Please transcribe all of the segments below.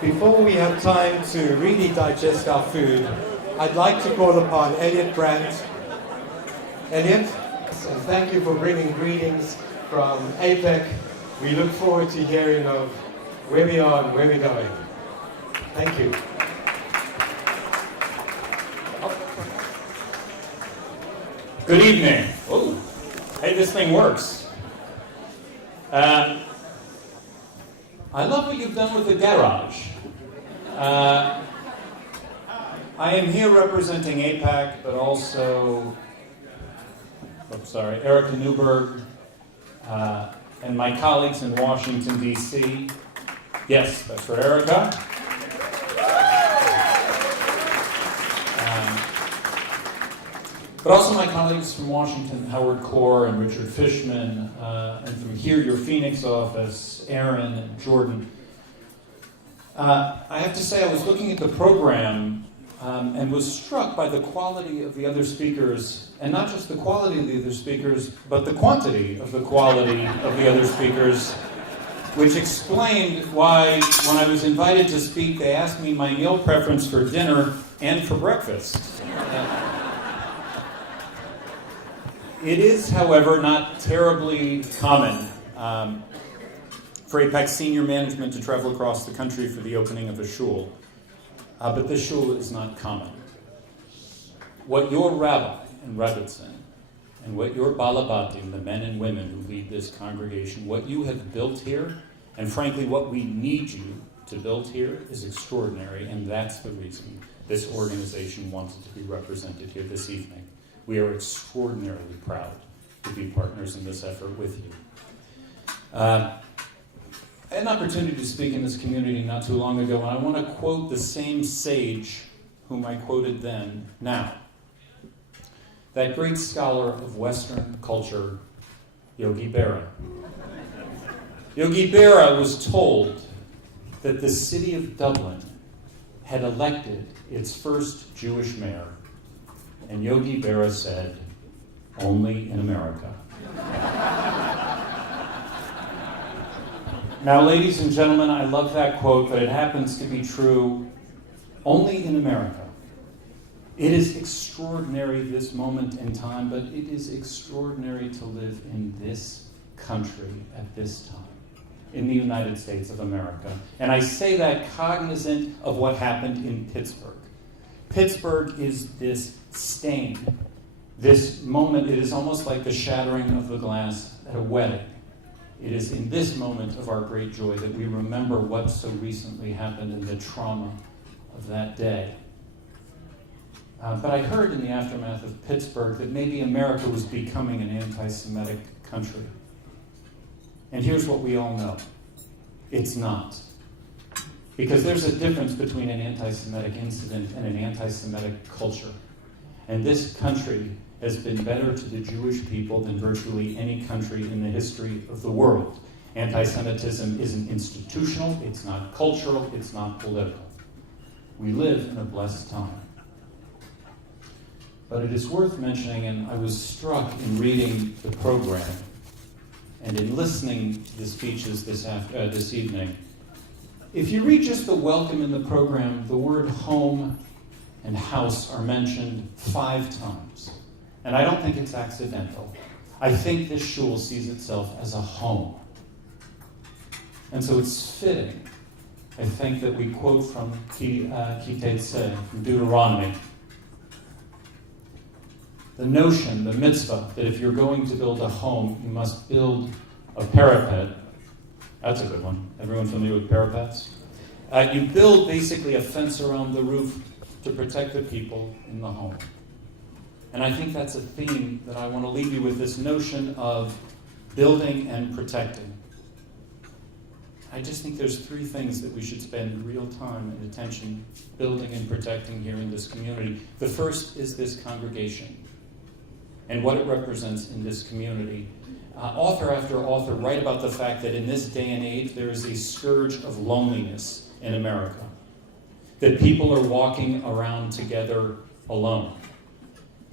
Before we have time to really digest our food, I'd like to call upon Elliot Brandt. Elliot, and thank you for bringing greetings from AIPAC. We look forward to hearing of where we are and where we're going. Thank you. Good evening. Oh, hey, this thing works. I love what you've done with the garage. I am here representing AIPAC, but also, Erica Newberg, and my colleagues in Washington, D.C. Yes, that's for Erica. But also my colleagues from Washington, Howard Core and Richard Fishman, and from here, your Phoenix office, Aaron and Jordan. I have to say, I was looking at the program and was struck by the quality of the other speakers, and not just the quality of the other speakers, but the quantity of the quality of the other speakers, which explained why, when I was invited to speak, they asked me my meal preference for dinner and for breakfast. It is, however, not terribly common for AIPAC senior management to travel across the country for the opening of a shul. But this shul is not common. What your Rabbi and Rebbetzin and what your Balabatim, the men and women who lead this congregation, what you have built here, and frankly what we need you to build here, is extraordinary, and that's the reason this organization wanted to be represented here this evening. We are extraordinarily proud to be partners in this effort with you. I had an opportunity to speak in this community not too long ago, and I want to quote the same sage whom I quoted then, now. That great scholar of Western culture, Yogi Berra. Yogi Berra was told that the city of Dublin had elected its first Jewish mayor. And Yogi Berra said, only in America. Now, ladies and gentlemen, I love that quote, but it happens to be true only in America. It is extraordinary this moment in time, but it is extraordinary to live in this country at this time, in the United States of America. And I say that cognizant of what happened in Pittsburgh. Pittsburgh is this stain, this moment. It is almost like the shattering of the glass at a wedding. It is in this moment of our great joy that we remember what so recently happened and the trauma of that day. But I heard in the aftermath of Pittsburgh that maybe America was becoming an anti-Semitic country. And here's what we all know. It's not. Because there's a difference between an anti-Semitic incident and an anti-Semitic culture. And this country has been better to the Jewish people than virtually any country in the history of the world. Anti-Semitism isn't institutional, it's not cultural, it's not political. We live in a blessed time. But it is worth mentioning, and I was struck in reading the program and in listening to the speeches this evening. If you read just the welcome in the program, the word home and house are mentioned 5 times. And I don't think it's accidental. I think this shul sees itself as a home. And so it's fitting, I think, that we quote from Ki Tetzeh, from Deuteronomy. The notion, the mitzvah, that if you're going to build a home, you must build a parapet. That's a good one. Everyone familiar with parapets? You build basically a fence around the roof to protect the people in the home. And I think that's a theme that I want to leave you with, this notion of building and protecting. I just think there's 3 things that we should spend real time and attention building and protecting here in this community. The first is this congregation and what it represents in this community. Author after author write about the fact that in this day and age there is a scourge of loneliness in America. That people are walking around together alone,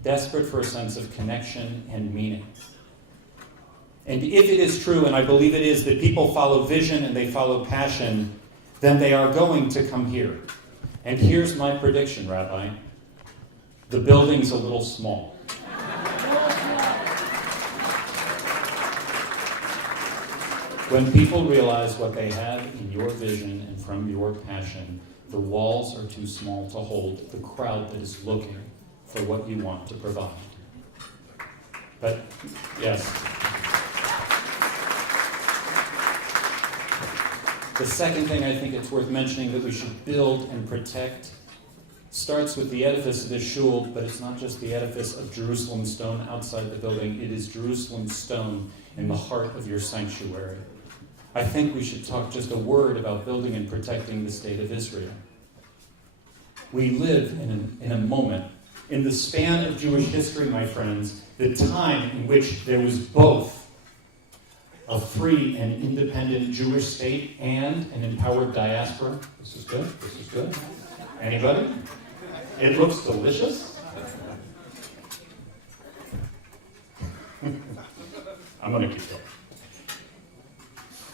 desperate for a sense of connection and meaning. And if it is true, and I believe it is, that people follow vision and they follow passion, then they are going to come here. And here's my prediction, Rabbi. The building's a little small. When people realize what they have in your vision and from your passion, the walls are too small to hold the crowd that is looking for what you want to provide. But, yes. The second thing I think it's worth mentioning that we should build and protect starts with the edifice of the shul, but it's not just the edifice of Jerusalem stone outside the building. It is Jerusalem stone in the heart of your sanctuary. I think we should talk just a word about building and protecting the state of Israel. We live in a moment, in the span of Jewish history, my friends, the time in which there was both a free and independent Jewish state and an empowered diaspora. This is good. This is good. Anybody? It looks delicious. I'm going to keep going.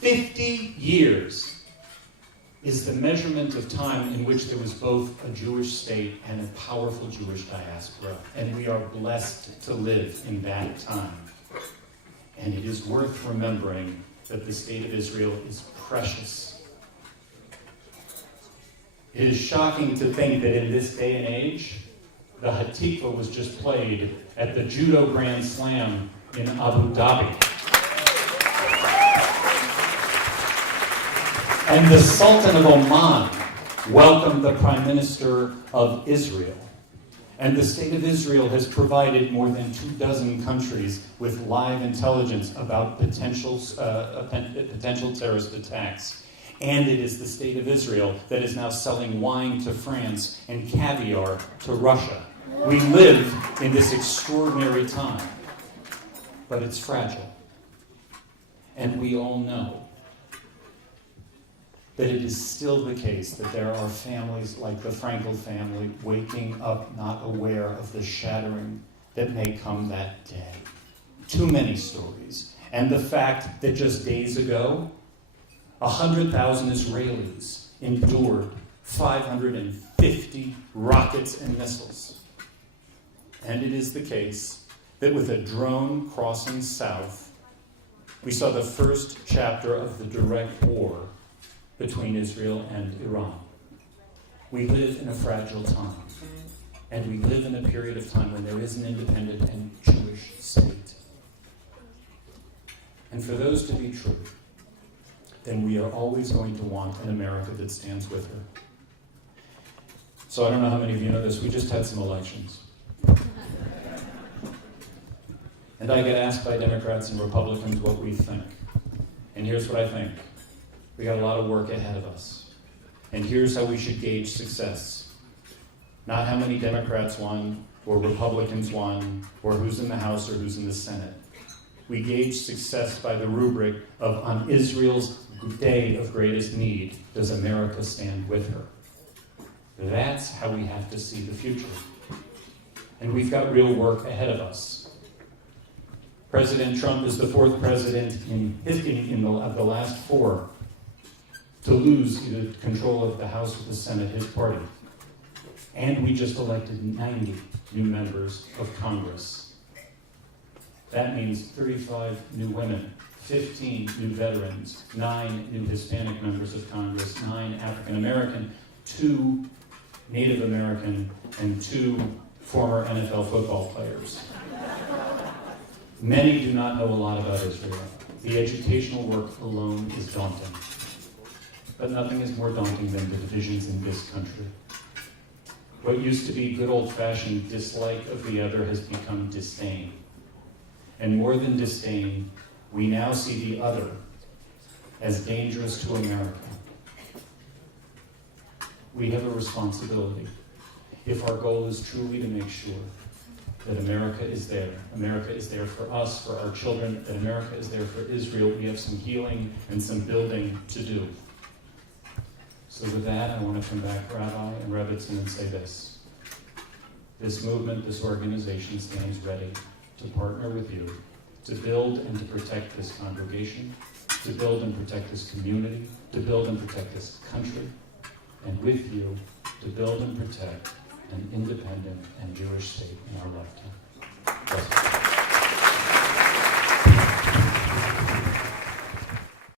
50 years is the measurement of time in which there was both a Jewish state and a powerful Jewish diaspora. And we are blessed to live in that time. And it is worth remembering that the state of Israel is precious. It is shocking to think that in this day and age, the Hatikva was just played at the Judo Grand Slam in Abu Dhabi. And the Sultan of Oman welcomed the Prime Minister of Israel. And the State of Israel has provided more than 24 countries with live intelligence about potential terrorist attacks. And it is the State of Israel that is now selling wine to France and caviar to Russia. We live in this extraordinary time, but it's fragile. And we all know that it is still the case that there are families like the Frankel family waking up not aware of the shattering that may come that day. Too many stories. And the fact that just days ago, 100,000 Israelis endured 550 rockets and missiles. And it is the case that with a drone crossing south, we saw the first chapter of the direct war between Israel and Iran. We live in a fragile time, and we live in a period of time when there is an independent and Jewish state. And for those to be true, then we are always going to want an America that stands with her. So I don't know how many of you know this, we just had some elections. And I get asked by Democrats and Republicans what we think. And here's what I think. We got a lot of work ahead of us. And here's how we should gauge success. Not how many Democrats won, or Republicans won, or who's in the House or who's in the Senate. We gauge success by the rubric of, on Israel's day of greatest need, does America stand with her? That's how we have to see the future. And we've got real work ahead of us. President Trump is the fourth president of the last four to lose either control of the House or the Senate, his party. And we just elected 90 new members of Congress. That means 35 new women, 15 new veterans, 9 new Hispanic members of Congress, 9 African American, 2 Native American, and 2 former NFL football players. Many do not know a lot about Israel. The educational work alone is daunting. But nothing is more daunting than the divisions in this country. What used to be good old-fashioned dislike of the other has become disdain. And more than disdain, we now see the other as dangerous to America. We have a responsibility, if our goal is truly to make sure that America is there for us, for our children, that America is there for Israel. We have some healing and some building to do. So with that, I want to come back, Rabbi and Rebbetzin, and say this. This movement, this organization stands ready to partner with you to build and to protect this congregation, to build and protect this community, to build and protect this country, and with you, to build and protect an independent and Jewish state in our lifetime. Bless you.